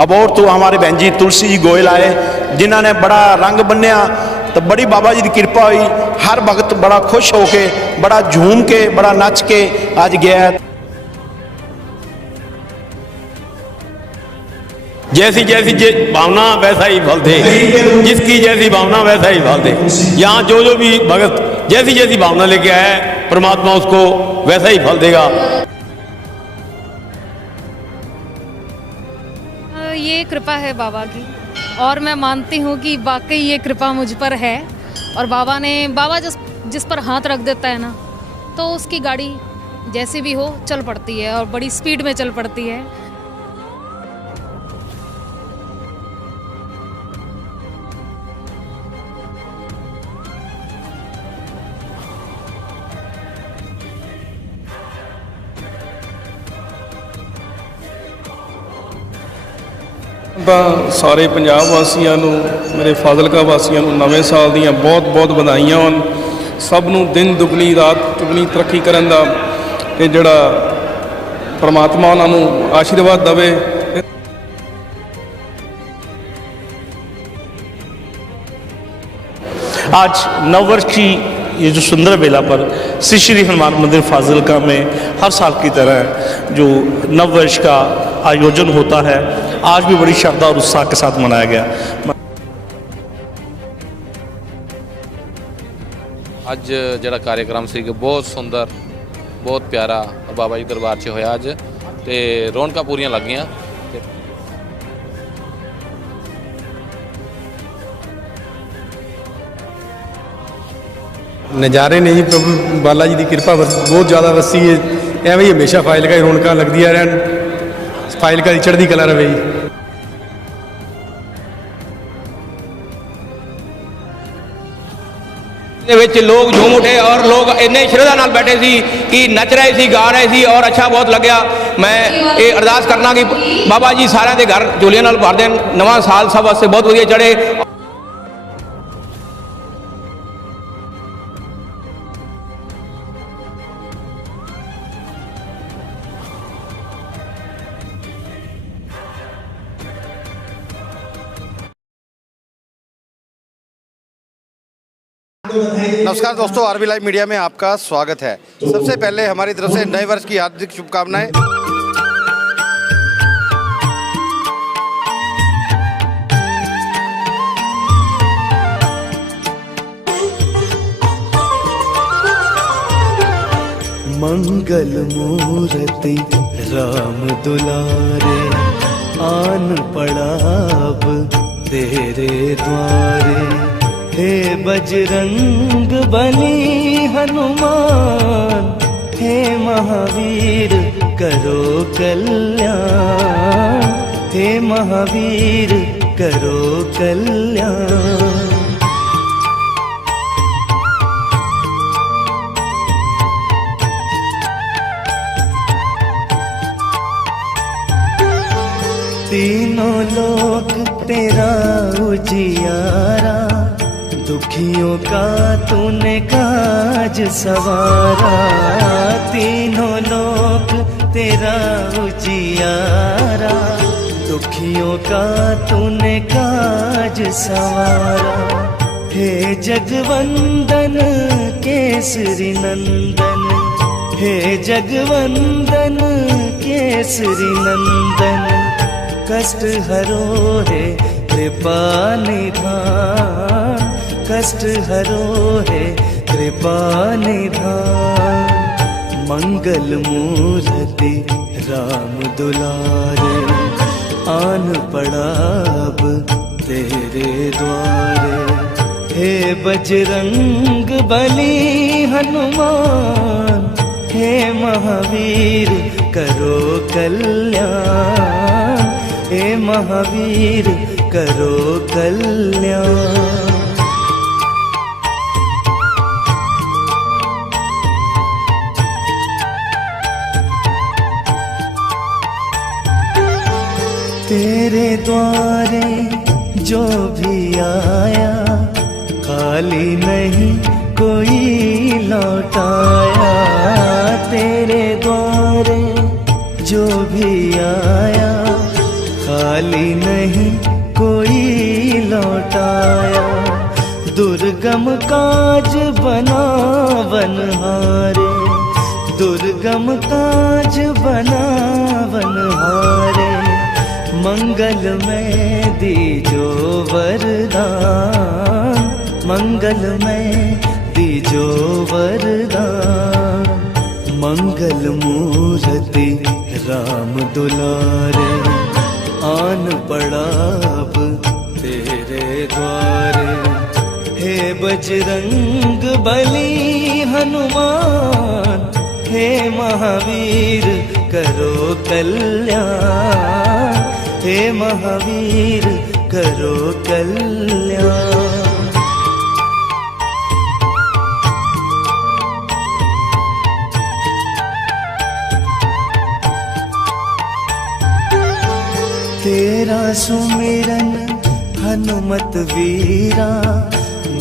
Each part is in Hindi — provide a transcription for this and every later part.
अबोर तो हमारे बहन जी तुलसी जी गोयल आए जिन्होंने बड़ा रंग बन्निया, तो बड़ी बाबा जी की कृपा हुई। हर भगत बड़ा खुश होके, बड़ा झूम के, बड़ा नच के आज गया। जैसी जैसी भावना वैसा ही फल दे, जिसकी जैसी भावना वैसा ही फल दे। यहाँ जो जो भी भगत जैसी जैसी भावना लेके आया है, परमात्मा उसको वैसा ही फल देगा। ये कृपा है बाबा की, और मैं मानती हूँ कि वाकई ये कृपा मुझ पर है। और बाबा जिस पर हाथ रख देता है ना, तो उसकी गाड़ी जैसी भी हो चल पड़ती है, और बड़ी स्पीड में चल पड़ती है। ਤਾਂ ਸਾਰੇ ਪੰਜਾਬ ਵਾਸੀਆਂ ਨੂੰ, ਮੇਰੇ ਫਾਜ਼ਿਲਕਾ ਵਾਸੀਆਂ ਨੂੰ ਨਵੇਂ ਸਾਲ ਦੀਆਂ ਬਹੁਤ-ਬਹੁਤ ਵਧਾਈਆਂ ਹੋਣ। ਸਭ ਨੂੰ ਦਿਨ ਦੁਗਣੀ ਰਾਤ ਚੁਗਣੀ ਤਰੱਕੀ ਕਰਨ ਦਾ ਇਹ ਜਿਹੜਾ ਪ੍ਰਮਾਤਮਾ ਉਹਨਾਂ ਨੂੰ ਆਸ਼ੀਰਵਾਦ ਦੇਵੇ। आज नववर्ष की ये जो सुंदर बेला पर श्री श्री हनुमान मंदिर फाजिलका में हर साल की तरह जो नववर्ष का आयोजन होता है, आज भी बड़ी श्रद्धा और उत्साह के साथ मनाया गया। ਅੱਜ ਜਿਹੜਾ कार्यक्रम ਸੀ बहुत सुंदर, बहुत प्यारा बाबा जी दरबार 'ਚ ਹੋਇਆ ਅੱਜ, ਤੇ ਰੌਣਕਾਂ ਪੂਰੀਆਂ ਲੱਗ ਗਈਆਂ। नज़ारे ने जी प्रभु बाला जी की कृपा बहुत ज़्यादा वसी है। एवं ही हमेशा फाइलका ही रौनक लगती रहन, फाइलका की चढ़ती कला रहे जी। लोग झूम उठे और लोग इन्ने श्रद्धा नाल बैठे सी कि नच रहे सी, गा रहे सी, और अच्छा बहुत लग्या। मैं ये अरदास करना कि बाबा जी सारे के घर झोलियां नाल भर देन, नवा साल सब वास्ते बहुत वधिया चढ़े। नमस्कार दोस्तों, आरबी लाइव मीडिया में आपका स्वागत है। सबसे पहले हमारी तरफ से नए वर्ष की हार्दिक शुभकामनाएं। मंगल मूर्ति राम दुलारे, आन पड़ा अब तेरे द्वारे। हे बजरंग बली हनुमान, हे महावीर करो कल्याण, हे महावीर करो कल्याण। तीनों लोक तेरा उजियारा, दुखियों का तूने काज सवारा। तीनों लोक तेरा उजियारा, दुखियों का तूने काज सवारा। हे जगवंदन केसरी नंदन, हे जगवंदन केसरी नंदन। कष्ट हरो है कृपा निधान, कष्ट हरो है कृपा निधान। मंगल मूर्ति राम दुलारे, आन पड़ा अब तेरे द्वारे। हे बजरंग बली हनुमान, हे महावीर करो कल्याण, हे महावीर करो कल्याण। तेरे द्वारे जो भी आया, खाली नहीं कोई लौटाया। तेरे द्वारे जो भी आया, खाली दुर्गम काज बनावन हारे, दुर्गम काज बनावन हारे, मंगल में दीजो वरदान, मंगल में दीजो वरदान। मंगल मूर्ति राम दुलारे, आन पड़ा अब तेरे द्वारे। हे बजरंग बली हनुमान, हे महावीर करो कल्याण, हे महावीर करो कल्याण। तेरा सुमिरन हनुमत वीरा,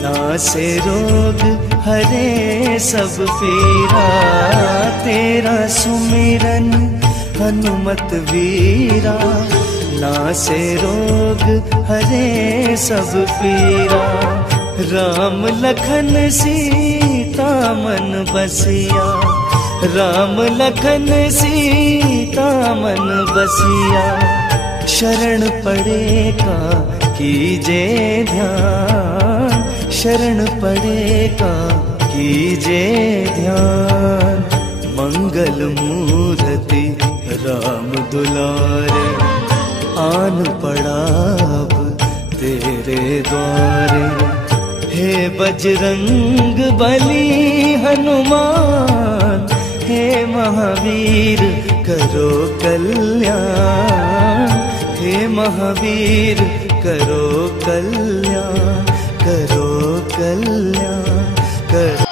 नासे रोग हरे सब पीरा। तेरा सुमिरन हनुमत वीरा, नासे रोग हरे सब पीरा। राम लखन सीता मन बसिया, राम लखन सीता मन बसिया। शरण पड़ेगा कीजे ध्यान, शरण पड़ेगा कीजे ध्यान। मंगल मूर्ति राम दुलारे, आन पड़ा अब तेरे द्वारे। हे बजरंग बली हनुमान, हे महावीर करो कल्याण, हे महावीर करो कल्याण, करो कल्याण करो।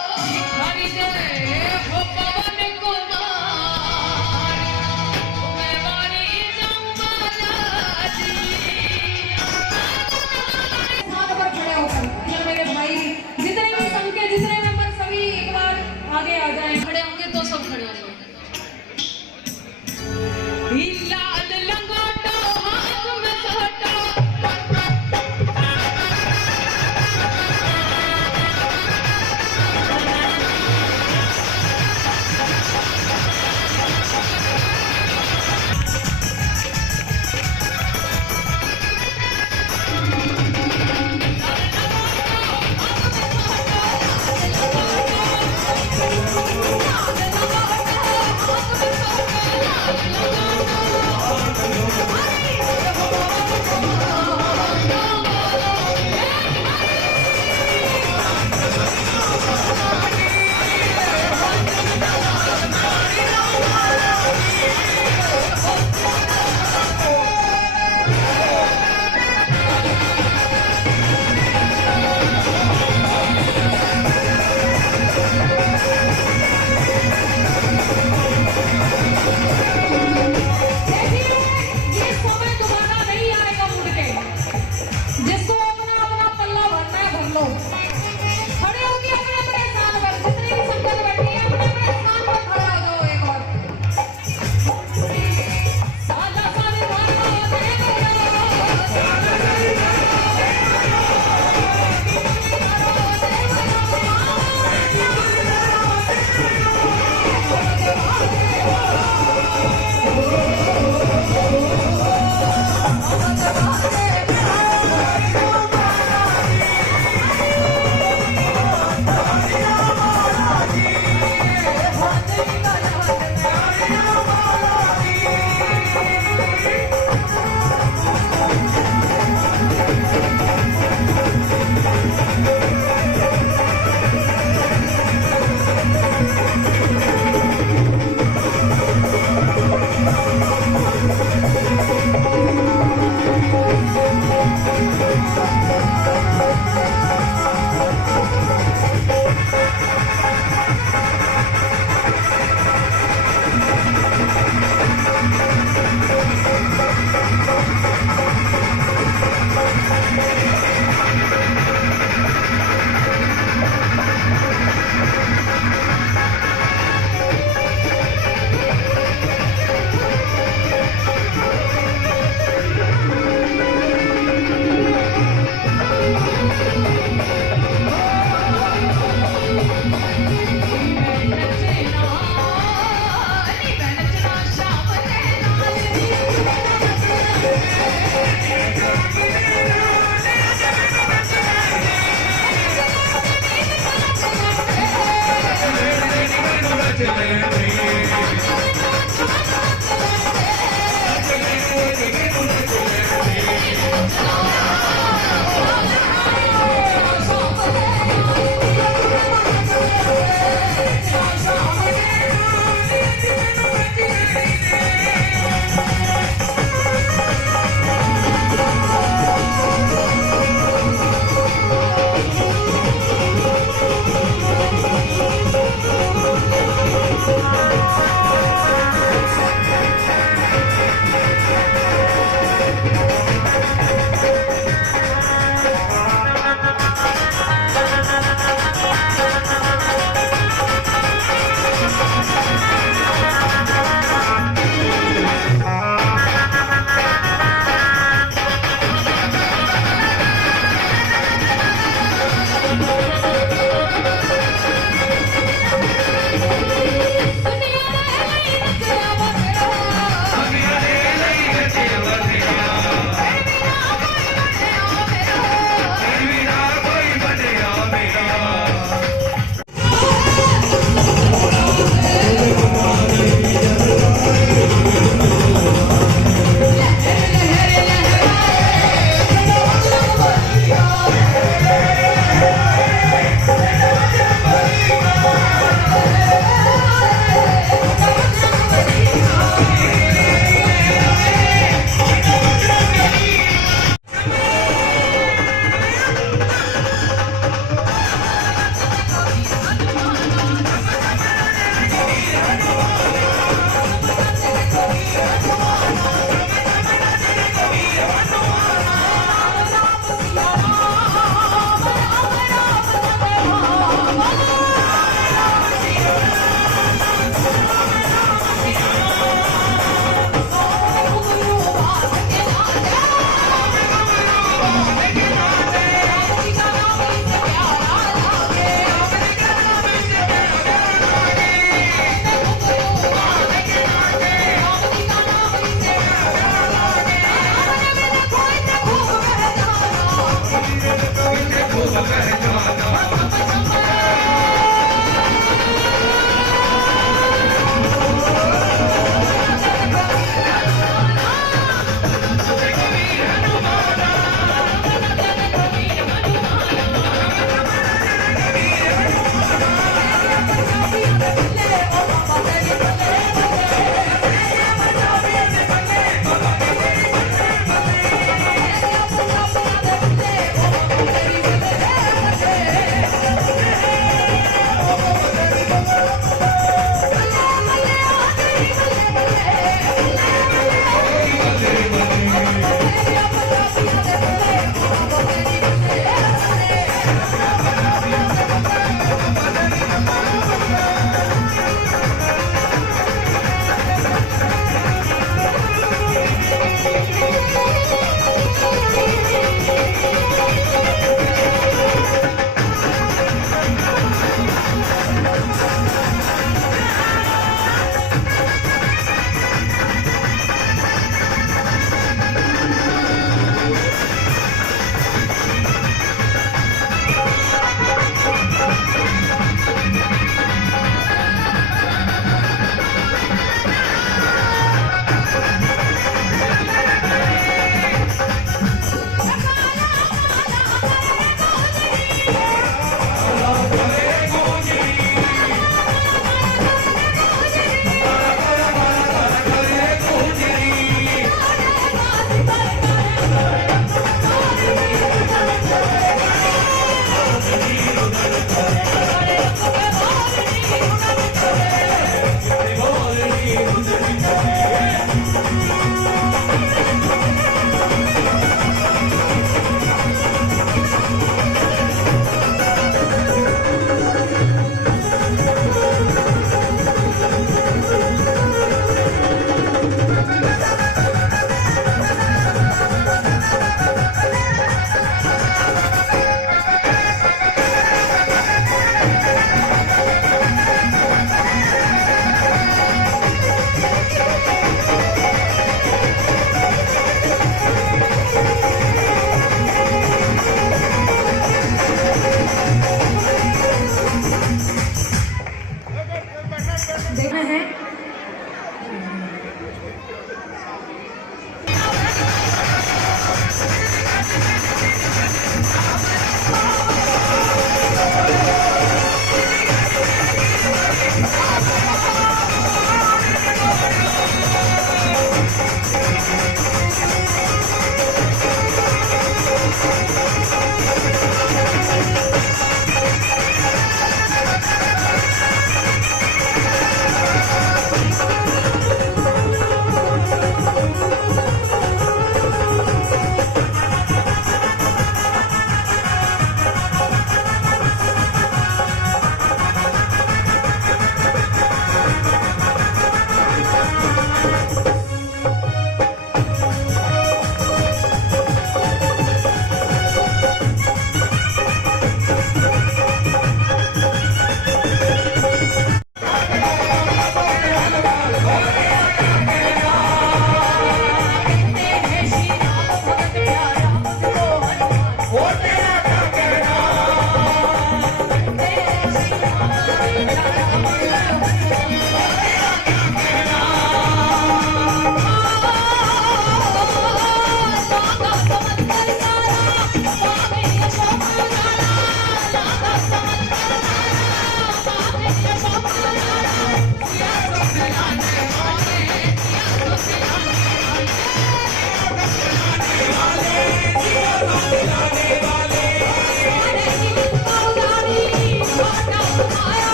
देखना है।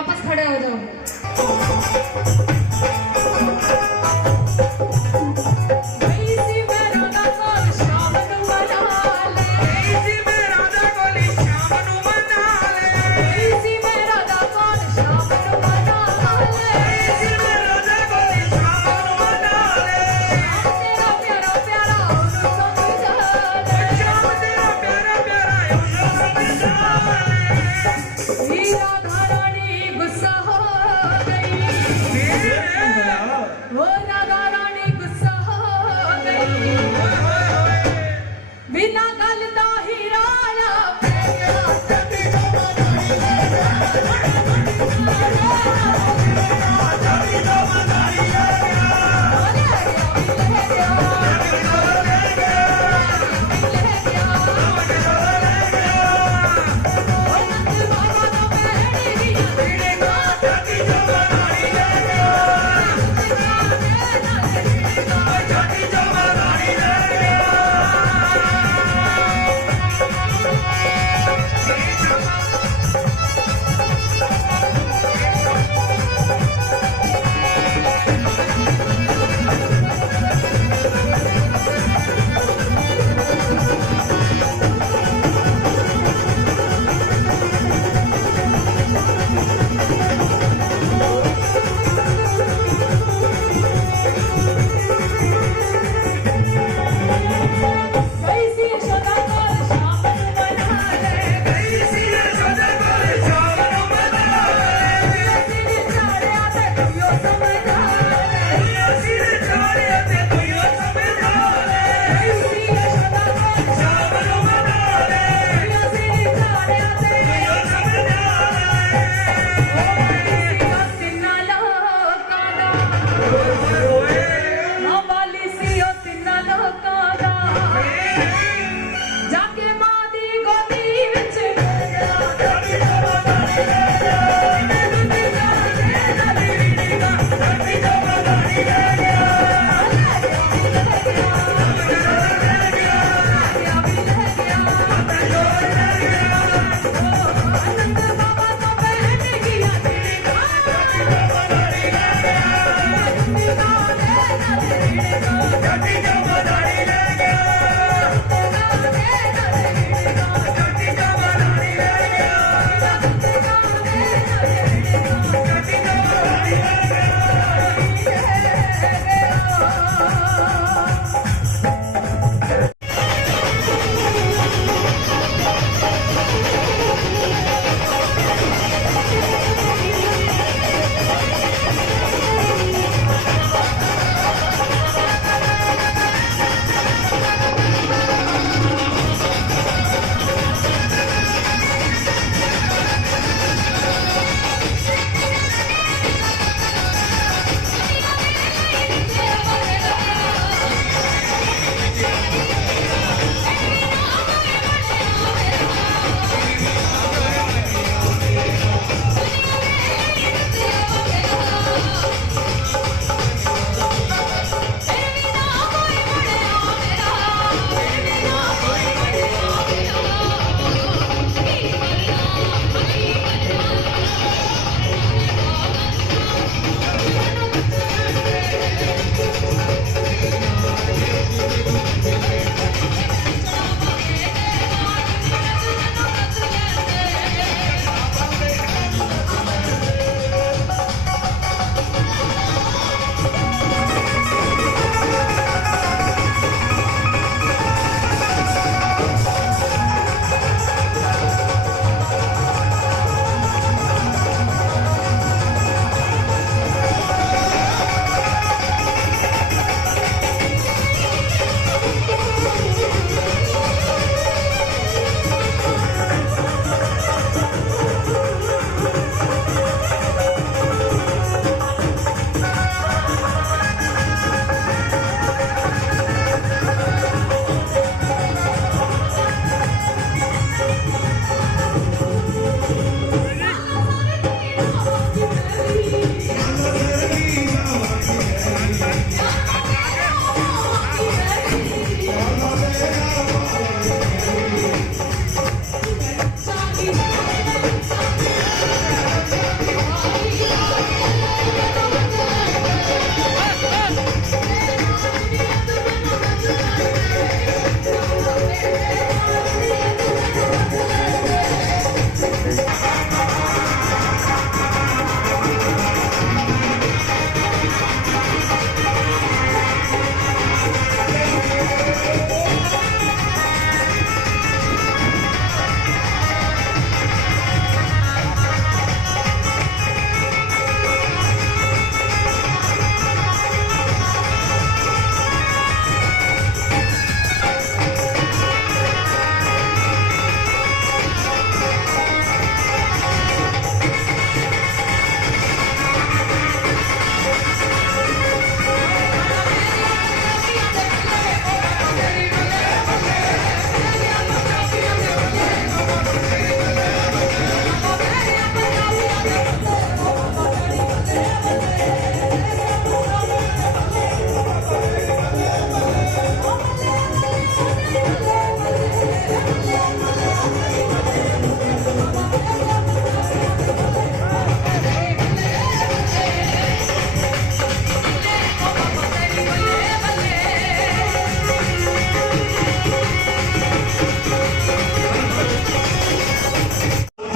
वापस खड़े हो जाओ।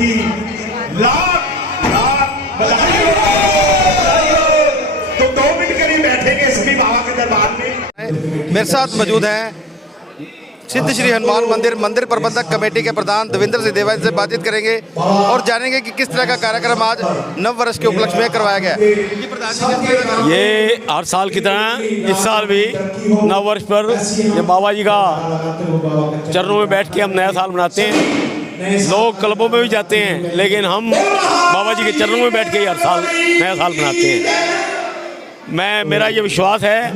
की लाख लाख बधाई हो। तो 2 मिनट करीब बैठेंगे सभी बाबा के दरबार में। मेरे साथ मौजूद हैं सिद्ध श्री हनुमान मंदिर मंदिर प्रबंधक कमेटी के प्रधान देवेंद्र सिंह देवा से बातचीत करेंगे और जानेंगे कि किस तरह का कार्यक्रम आज नव वर्ष के उपलक्ष्य में करवाया गया है। जी प्रधान जी, किस तरह का कार्यक्रम? ये हर साल की तरह इस साल भी नव वर्ष पर ये बाबा जी का चरणों में बैठ के हम नया साल मनाते हैं। लोग क्लबों में भी जाते हैं, लेकिन हम बाबा जी के चरणों में बैठ के ही हर साल नया साल मनाते हैं। मेरा ये विश्वास है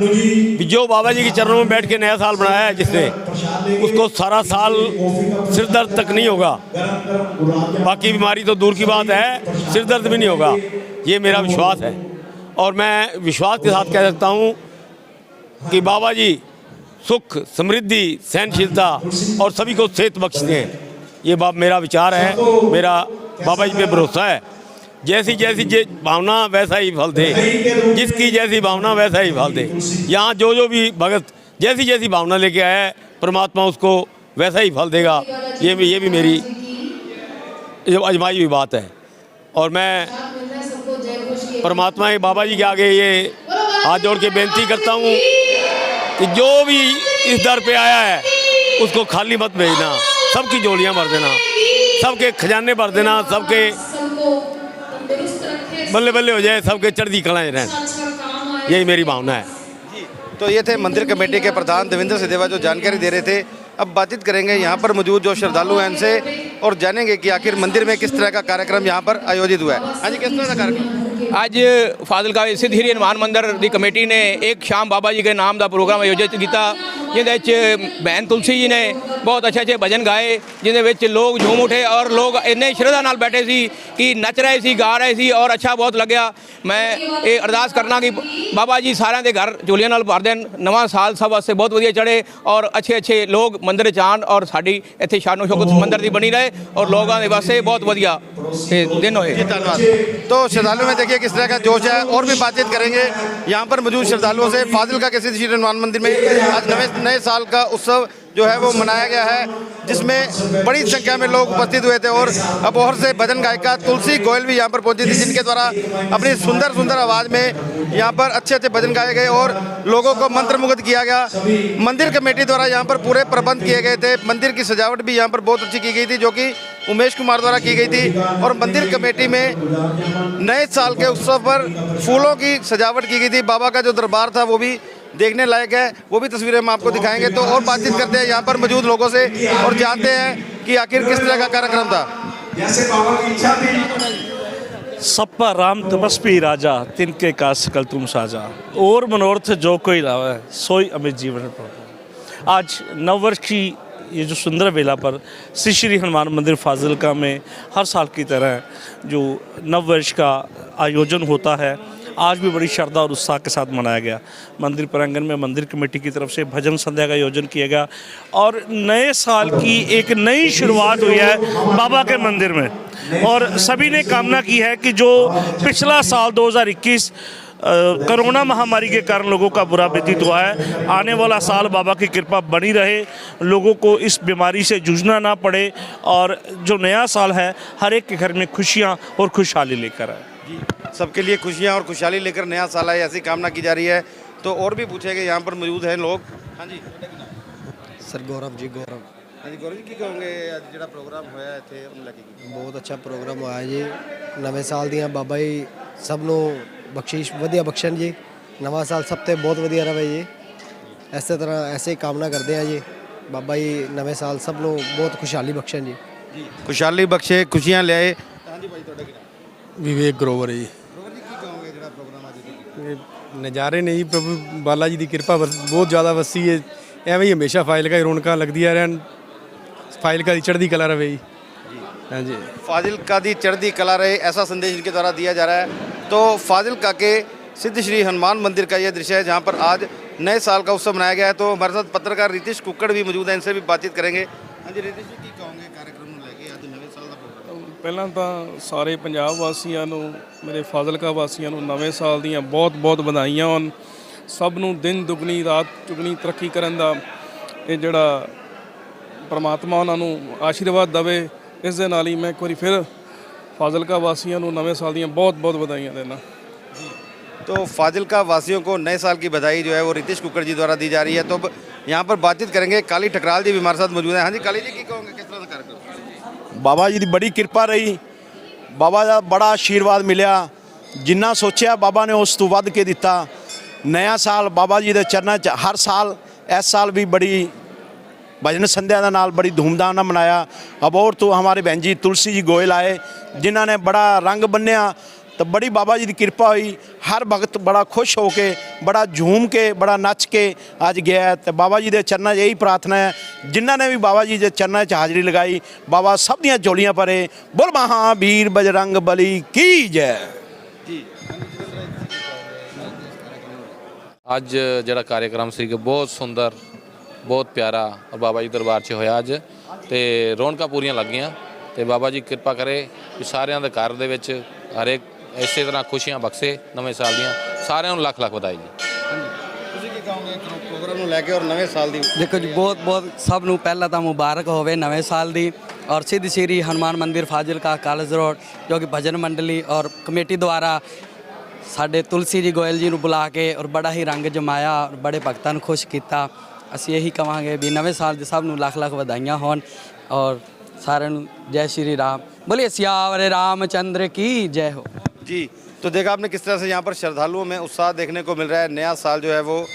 कि जो बाबा जी के चरणों में बैठ के नया साल बनाया है जिसने, उसको सारा साल सिर दर्द तक नहीं होगा। बाकी बीमारी तो दूर की बात है, सिर दर्द भी नहीं होगा। ये मेरा विश्वास है और मैं विश्वास के साथ कह सकता हूँ कि बाबा जी सुख, समृद्धि, सहनशीलता और सभी को सेहत बख्शते हैं। ये मेरा विचार है, मेरा बाबा जी पे भरोसा है। जैसी जैसी भावना वैसा ही फल दे, जिसकी जैसी भावना वैसा ही फल दे। यहाँ जो भी भगत जैसी जैसी भावना लेके आया है, परमात्मा उसको वैसा ही फल देगा। ये भी मेरी आजमाई हुई बात है और मैं परमात्मा के बाबा जी के आगे ये हाथ जोड़ के बेनती करता हूँ कि जो भी इस दर पे आया है उसको खाली मत भेजना, सबकी झोलियाँ भर देना, सबके खजाने भर देना, सबके बल्ले बल्ले हो जाए, सबके चढ़ती कलाएं रहें। यही मेरी भावना है। तो ये थे मंदिर कमेटी के प्रधान देवेंद्र सिंह देवा जो जानकारी दे रहे थे। अब बातचीत करेंगे यहाँ पर मौजूद जो श्रद्धालु हैं इनसे और जानेंगे कि आखिर मंदिर में किस तरह का कार्यक्रम यहाँ पर आयोजित हुआ है। हाँ जी, किस तरह का कार्यक्रम? ਅੱਜ ਫਾਜ਼ਿਲਕਾ ਸਿੱਧ ਸ੍ਰੀ ਹਨੂੰਮਾਨ ਮੰਦਿਰ ਦੀ ਕਮੇਟੀ ਨੇ ਇੱਕ ਸ਼ਾਮ ਬਾਬਾ ਜੀ ਦੇ ਨਾਮ ਦਾ ਪ੍ਰੋਗਰਾਮ ਆਯੋਜਿਤ ਕੀਤਾ, ਜਿਹਦੇ ਵਿੱਚ ਬਹਿਨ ਤੁਲਸੀ ਜੀ ਨੇ ਬਹੁਤ ਅੱਛੇ ਭਜਨ ਗਾਏ, ਜਿਹਦੇ ਵਿੱਚ ਲੋਕ ਝੂਮ ਉਠੇ ਔਰ ਲੋਕ ਇੰਨੇ ਸ਼ਰਧਾ ਨਾਲ ਬੈਠੇ ਸੀ ਕਿ ਨੱਚ ਰਹੇ ਸੀ, ਗਾ ਰਹੇ ਸੀ ਔਰ ਅੱਛਾ ਬਹੁਤ ਲੱਗਿਆ। ਮੈਂ ਇਹ ਅਰਦਾਸ ਕਰਨਾ ਕਿ ਬਾਬਾ ਜੀ ਸਾਰਿਆਂ ਦੇ ਘਰ ਝੋਲੀਆਂ ਨਾਲ ਭਰ ਦੇਣ, ਨਵਾਂ ਸਾਲ ਸਭ ਵਾਸਤੇ ਬਹੁਤ ਵਧੀਆ ਚੜ੍ਹੇ ਔਰ ਅੱਛੇ ਲੋਕ ਮੰਦਿਰ 'ਚ ਆਉਣ ਔਰ ਸਾਡੀ ਇੱਥੇ ਸ਼ਾਨੋ ਸ਼ੌਕਤ ਮੰਦਿਰ ਦੀ ਬਣੀ ਰਹੇ और लोगों के वास्ते बहुत बढ़िया दिन होए। धन्यवाद। तो श्रद्धालु में देखिए किस तरह का जोश है और भी बातचीत करेंगे यहाँ पर मौजूद श्रद्धालुओं से। फाजिलका के सिद्ध श्री हनुमान मंदिर में आज नए साल का उत्सव जो है वो मनाया गया है, जिसमें बड़ी संख्या में लोग उपस्थित हुए थे और अबोहर से भजन गायिका तुलसी गोयल भी यहाँ पर पहुंची थी, जिनके द्वारा अपनी सुंदर सुंदर आवाज़ में यहाँ पर अच्छे भजन गाए गए और लोगों को मंत्रमुग्ध किया गया। मंदिर कमेटी द्वारा यहाँ पर पूरे प्रबंध किए गए थे। मंदिर की सजावट भी यहाँ पर बहुत अच्छी की गई थी, जो कि उमेश कुमार द्वारा की गई थी। और मंदिर कमेटी में नए साल के उत्सव पर फूलों की सजावट की गई थी। बाबा का जो दरबार था वो भी देखने लायक है, वो भी तस्वीरें हम आपको दिखाएंगे। तो और बातचीत करते हैं यहाँ पर मौजूद लोगों से और जानते हैं कि आखिर किस तरह का कार्यक्रम था। जैसे बाबा की इच्छा थी। सब पर राम तपस्वी राजा, तिनके का सकल तुम साजा, और मनोरथ जो कोई लावे सोई अमित जीवन पावे। आज नववर्ष की ये जो सुंदर बेला पर श्री श्री हनुमान मंदिर फाजिलका में हर साल की तरह जो नववर्ष का आयोजन होता है, आज भी बड़ी श्रद्धा और उत्साह के साथ मनाया गया। मंदिर प्रांगण में मंदिर कमेटी की तरफ से भजन संध्या का आयोजन किया गया और नए साल की एक नई शुरुआत हुई है बाबा के मंदिर में। और सभी ने कामना की है कि जो पिछला साल 2021 कोरोना महामारी के कारण लोगों का बुरा व्यतीत हुआ है, आने वाला साल बाबा की कृपा बनी रहे, लोगों को इस बीमारी से जूझना ना पड़े और जो नया साल है हर एक के घर में खुशियाँ और खुशहाली लेकर आए। सबके लिए खुशियाँ और खुशहाली लेकर नया साल आए, ऐसी कामना की जा रही है। तो और भी पूछेंगे, यहाँ पर मौजूद हैं लोग। हाँ जी सर गौरव जी, गौरव। हाँ जी गौरव जी, की कहोगे आज जो प्रोग्राम होया इत्थे उन लगे? बहुत अच्छा प्रोग्राम होया जी। नवे साल ਦੀਆਂ ਬਾਬਾ ਜੀ ਸਭ ਨੂੰ ਬਖਸ਼ਿਸ਼ ਵਧੀਆ ਬਖਸ਼ਣ ਜੀ। ਨਵਾਂ ਸਾਲ ਸਭ ਤੇ ਬਹੁਤ ਵਧੀਆ ਰਵੇ ਜੀ। ਇਸੇ ਤਰ੍ਹਾਂ ਐਸੇ ਕਾਮਨਾ ਕਰਦੇ ਆ ਜੀ, ਬਾਬਾ ਜੀ ਨਵੇਂ ਸਾਲ ਸਭ ਨੂੰ ਬਹੁਤ ਖੁਸ਼ਹਾਲੀ ਬਖਸ਼ਣ ਜੀ। खुशहाली बख्शे, खुशियाँ ले आए। हाँ जी भाई, ਤੁਹਾਡਾ ਕੀ ਵਿਵੇਕ ਗਰੋਵਰ ਜੀ। ਗੌਰਵ ਜੀ, ਕੀ ਕਹੋਗੇ ਜਿਹੜਾ ਪ੍ਰੋਗਰਾਮ ਅੱਜ ਇਹ ਨਜ਼ਾਰੇ ਨੇ ਜੀ, ਪ੍ਰਭੂ ਬਾਲਾ ਜੀ ਦੀ ਕਿਰਪਾ ਬਹੁਤ ਜ਼ਿਆਦਾ ਵਸੀ ਹੈ। ਐਵੇਂ ਹੀ ਹਮੇਸ਼ਾ ਫਾਜ਼ਿਲਕਾ ਹੀ ਰੌਣਕਾਂ ਲੱਗਦੀਆਂ ਰਹਿਣ, ਫਾਜ਼ਿਲਕਾ ਦੀ ਚੜ੍ਹਦੀ ਕਲਾ ਰਵੇ ਜੀ। हाँ जी, फाजिलका दी चढ़ती कला रहे, ऐसा संदेश इनके द्वारा दिया जा रहा है। तो फाजिलका के सिद्ध श्री हनुमान मंदिर का ये दृश्य है जहाँ पर आज नए साल का उत्सव मनाया गया है। तो हमारे साथ पत्रकार रितेश कुक्कड़ भी मौजूद हैं, इनसे भी बातचीत करेंगे। हाँ जी रितेश जी, की कहोगे कार्यक्रम ਨੂੰ ਲੈ ਕੇ ਅੱਜ ਨਵੇਂ ਸਾਲ ਦਾ ਪ੍ਰੋਗਰਾਮ? ਪਹਿਲਾਂ ਤਾਂ ਸਾਰੇ ਪੰਜਾਬ ਵਾਸੀਆਂ ਨੂੰ, ਮੇਰੇ ਫਾਜ਼ਿਲਕਾ ਵਾਸੀਆਂ ਨੂੰ ਨਵੇਂ ਸਾਲ ਦੀਆਂ ਬਹੁਤ ਵਧਾਈਆਂ ਹੋਣ। ਸਭ ਨੂੰ ਦਿਨ ਦੁਗਣੀ ਰਾਤ ਚੁਗਣੀ ਤਰੱਕੀ ਕਰਨ ਦਾ ਇਹ ਜਿਹੜਾ ਪਰਮਾਤਮਾ ਉਹਨਾਂ ਨੂੰ ਆਸ਼ੀਰਵਾਦ ਦੇਵੇ। ਇਸ ਦੇ ਨਾਲ ਹੀ ਮੈਂ ਇੱਕ ਵਾਰੀ ਫਿਰ ਫਾਜ਼ਿਲਕਾ ਵਾਸੀਆਂ ਨੂੰ ਨਵੇਂ ਸਾਲ ਦੀਆਂ ਬਹੁਤ-ਬਹੁਤ ਵਧਾਈਆਂ ਦੇਣਾ। तो फाजिलका वासियों को नए साल की बधाई जो है वो रितेश कुकर जी द्वारा दी जा रही है। तो अब यहाँ पर बातचीत करेंगे, काली ठकराल जी भी हमारे साथ मौजूद हैं। हाँ जी, काली जी की कहोगे किस तरह का कार्यक्रम? ਬਾਬਾ ਜੀ ਦੀ ਬੜੀ ਕਿਰਪਾ ਰਹੀ, ਬਾਬਾ ਦਾ ਬੜਾ ਆਸ਼ੀਰਵਾਦ ਮਿਲਿਆ। ਜਿੰਨਾ ਸੋਚਿਆ ਬਾਬਾ ਨੇ ਉਸ ਤੋਂ ਵੱਧ ਕੇ ਦਿੱਤਾ। ਨया ਸਾਲ ਬਾਬਾ ਜੀ ਦੇ ਚਰਨਾਂ 'ਚ ਹਰ ਸਾਲ, ਇਸ ਸਾਲ ਵੀ ਬੜੀ भजन संध्या का नाल बड़ी धूमधाम ਨਾਲ मनाया। अबोर तो हमारे बहन जी तुलसी जी गोयल आए, जिन्हों ने बड़ा रंग बन्निया, तो बड़ी बाबा जी की कृपा हुई। हर भगत बड़ा खुश हो के, बड़ा झूम के, बड़ा नच के अज गया है। तो बाबा जी के चरणों यही प्रार्थना है, जिन्होंने भी बाबा जी के चरणों च हाज़री लगाई, बाबा सब दियाँ झोलियाँ भरे। बोल महावीर बजरंग बली की जय। ਅੱਜ ਜਿਹੜਾ कार्यक्रम ਸੀ ਬਹੁਤ ਸੁੰਦਰ, ਬਹੁਤ ਪਿਆਰਾ ਔਰ ਬਾਬਾ ਜੀ ਦਰਬਾਰ 'ਚ ਹੋਇਆ ਅੱਜ, ਤੇ ਰੌਣਕਾਂ ਪੂਰੀਆਂ ਲੱਗੀਆਂ। ਤੇ ਬਾਬਾ ਜੀ ਕਿਰਪਾ ਕਰੇ ਕਿ ਸਾਰਿਆਂ ਦੇ ਘਰ ਦੇ ਵਿੱਚ ਹਰੇਕ ਇਸੇ ਤਰ੍ਹਾਂ ਖੁਸ਼ੀਆਂ ਬਖਸ਼ੇ ਨਵੇਂ ਸਾਲ ਦੀਆਂ। ਸਾਰਿਆਂ ਨੂੰ ਲੱਖ ਲੱਖ ਵਧਾਈ ਜੀ। ਤੁਸੀਂ ਕੀ ਕਹੋਗੇ ਪ੍ਰੋਗਰਾਮ ਨੂੰ ਲੈ ਕੇ ਔਰ ਨਵੇਂ ਸਾਲ ਦੀ? ਦੇਖੋ ਜੀ, ਬਹੁਤ ਬਹੁਤ ਸਭ ਨੂੰ ਪਹਿਲਾਂ ਤਾਂ ਮੁਬਾਰਕ ਹੋਵੇ ਨਵੇਂ ਸਾਲ ਦੀ। ਔਰ ਸਿੱਧ ਸ਼੍ਰੀ ਹਨੂੰਮਾਨ ਮੰਦਿਰ ਫਾਜ਼ਿਲਕਾ ਕਾਲਜ ਰੋਡ, ਜੋ ਕਿ ਭਜਨ ਮੰਡਲੀ ਔਰ ਕਮੇਟੀ ਦੁਆਰਾ ਸਾਡੇ ਤੁਲਸੀ ਜੀ ਗੋਇਲ ਜੀ ਨੂੰ ਬੁਲਾ ਕੇ ਔਰ ਬੜਾ ਹੀ ਰੰਗ ਜਮਾਇਆ ਔਰ ਬੜੇ ਭਗਤਾਂ ਨੂੰ ਖੁਸ਼ ਕੀਤਾ। ਅਸੀਂ ਇਹੀ ਕਹਾਂਗੇ ਵੀ ਨਵੇਂ ਸਾਲ ਦੇ ਸਭ ਨੂੰ ਲੱਖ ਲੱਖ ਵਧਾਈਆਂ ਹੋਣ ਔਰ ਸਾਰਿਆਂ ਨੂੰ ਜੈ ਸ਼੍ਰੀ राम। बोलिए सियावर रामचंद्र की जय हो। जी, तो देखा आपने किस तरह से यहाँ पर श्रद्धालुओं में उत्साह देखने को मिल रहा है। नया साल जो है वो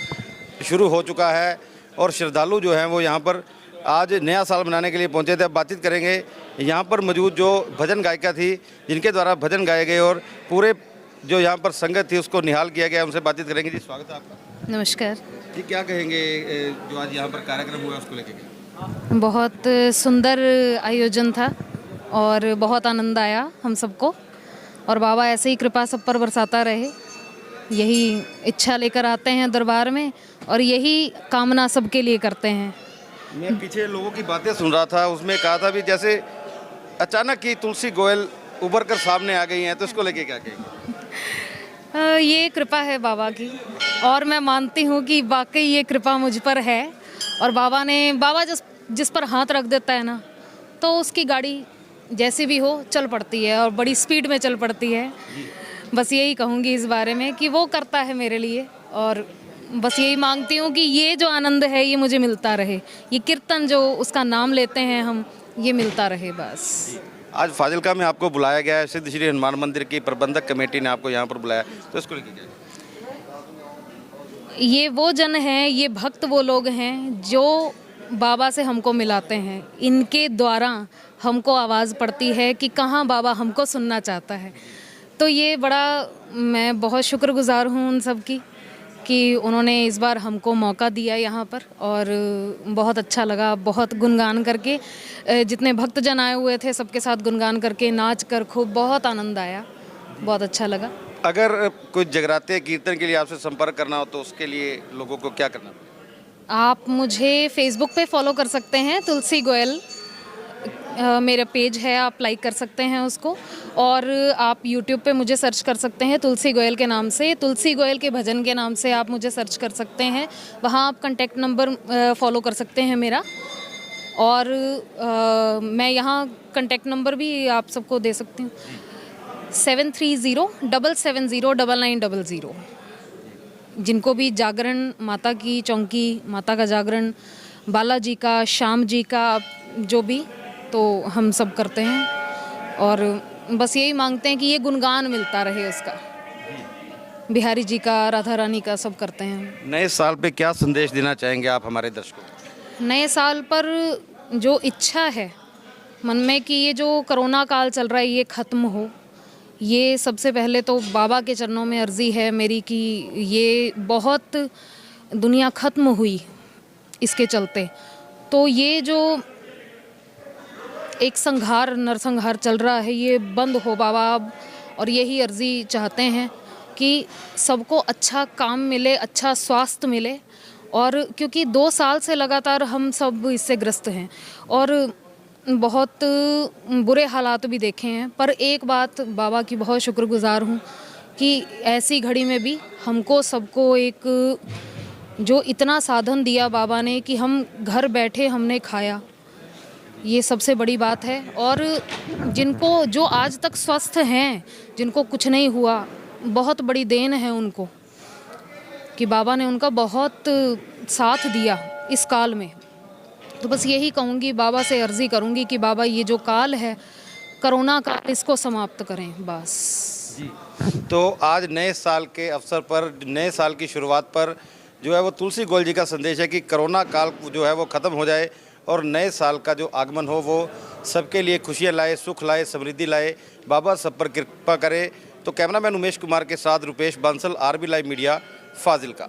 शुरू हो चुका है और श्रद्धालु जो हैं वो यहाँ पर आज नया साल मनाने के लिए पहुँचे थे। अब बातचीत करेंगे यहाँ पर मौजूद जो भजन गायिका थी, जिनके द्वारा भजन गाए गए और पूरे जो यहाँ पर संगत थी उसको निहाल किया गया। उनसे बातचीत करेंगे। जी, स्वागत है आपका। नमस्कार जी, क्या कहेंगे जो आज यहाँ पर कार्यक्रम हुआ उसको लेकर? बहुत सुंदर आयोजन था और बहुत आनंद आया हम सबको। और बाबा ऐसे ही कृपा सब पर बरसाता रहे, यही इच्छा लेकर आते हैं दरबार में और यही कामना सबके लिए करते हैं। मैं पीछे लोगों की बातें सुन रहा था, उसमें कहा था भी जैसे अचानक ही तुलसी गोयल उभर कर सामने आ गई हैं, तो इसको लेके क्या कहेंगे? ये कृपा है बाबा की, और मैं मानती हूँ कि वाकई ये कृपा मुझ पर है। और बाबा जिस पर हाथ रख देता है ना, तो उसकी गाड़ी जैसी भी हो चल पड़ती है और बड़ी स्पीड में चल पड़ती है। बस यही कहूँगी इस बारे में कि वो करता है मेरे लिए, और बस यही मांगती हूँ कि ये जो आनंद है ये मुझे मिलता रहे, ये कीर्तन जो उसका नाम लेते हैं हम, ये मिलता रहे बस। आज फाजिलका में आपको बुलाया गया है, सिद्ध श्री हनुमान मंदिर की प्रबंधक कमेटी ने आपको यहाँ पर बुलाया, तो इसको लेके क्या? ये वो जन हैं, ये भक्त वो लोग हैं जो बाबा से हमको मिलाते हैं। इनके द्वारा हमको आवाज़ पड़ती है कि कहाँ बाबा हमको सुनना चाहता है। तो ये बड़ा, मैं बहुत शुक्रगुजार हूँ उन सब की कि उन्होंने इस बार हमको मौका दिया यहाँ पर, और बहुत अच्छा लगा। बहुत गुणगान करके, जितने भक्तजन आए हुए थे सबके साथ गुणगान करके, नाच कर खूब बहुत आनंद आया, बहुत अच्छा लगा। अगर कोई जगराते कीर्तन के लिए आपसे संपर्क करना हो तो उसके लिए लोगों को क्या करना पड़ेगा? आप मुझे फेसबुक पे फॉलो कर सकते हैं, तुलसी गोयल मेरा पेज है, आप लाइक कर सकते हैं उसको। और आप यूट्यूब पे मुझे सर्च कर सकते हैं तुलसी गोयल के नाम से, तुलसी गोयल के भजन के नाम से आप मुझे सर्च कर सकते हैं। वहाँ आप कांटेक्ट नंबर फॉलो कर सकते हैं मेरा, और मैं यहाँ कांटेक्ट नंबर भी आप सबको दे सकती हूँ, 7307709900। जिनको भी जागरण, माता की चौकी, माता का जागरण, बालाजी का, श्याम जी का, जो भी, तो हम सब करते हैं। और बस यही मांगते हैं कि ये गुणगान मिलता रहे उसका, बिहारी जी का, राधा रानी का, सब करते हैं। नए साल पे क्या संदेश देना चाहेंगे आप हमारे दर्शकों को? नए साल पर जो इच्छा है मन में कि ये जो कोरोना काल चल रहा है ये ख़त्म हो, ये सबसे पहले तो बाबा के चरणों में अर्ज़ी है मेरी कि ये बहुत दुनिया ख़त्म हुई इसके चलते। तो ये जो एक संहार, नरसंहार चल रहा है, ये बंद हो बाबा अब। और यही अर्ज़ी चाहते हैं कि सबको अच्छा काम मिले, अच्छा स्वास्थ्य मिले। और क्योंकि 2 साल से लगातार हम सब इससे ग्रस्त हैं और बहुत बुरे हालात भी देखे हैं, पर एक बात बाबा की बहुत शुक्रगुजार हूँ कि ऐसी घड़ी में भी हमको सबको एक जो इतना साधन दिया बाबा ने कि हम घर बैठे हमने खाया, ये सबसे बड़ी बात है। और जिनको जो आज तक स्वस्थ हैं, जिनको कुछ नहीं हुआ, बहुत बड़ी देन है उनको कि बाबा ने उनका बहुत साथ दिया इस काल में। तो बस यही कहूँगी, बाबा से अर्जी करूँगी कि बाबा ये जो काल है कोरोना का, इसको समाप्त करें बस। तो आज नए साल के अवसर पर, नए साल की शुरुआत पर जो है वो तुलसी गोयल जी का संदेश है कि कोरोना काल जो है वो ख़त्म हो जाए और नए साल का जो आगमन हो वो सबके लिए खुशियाँ लाए, सुख लाए, समृद्धि लाए, बाबा सब पर कृपा करे। तो कैमरामैन उमेश कुमार के साथ Rupesh Bansal, RB live media, Fazilka.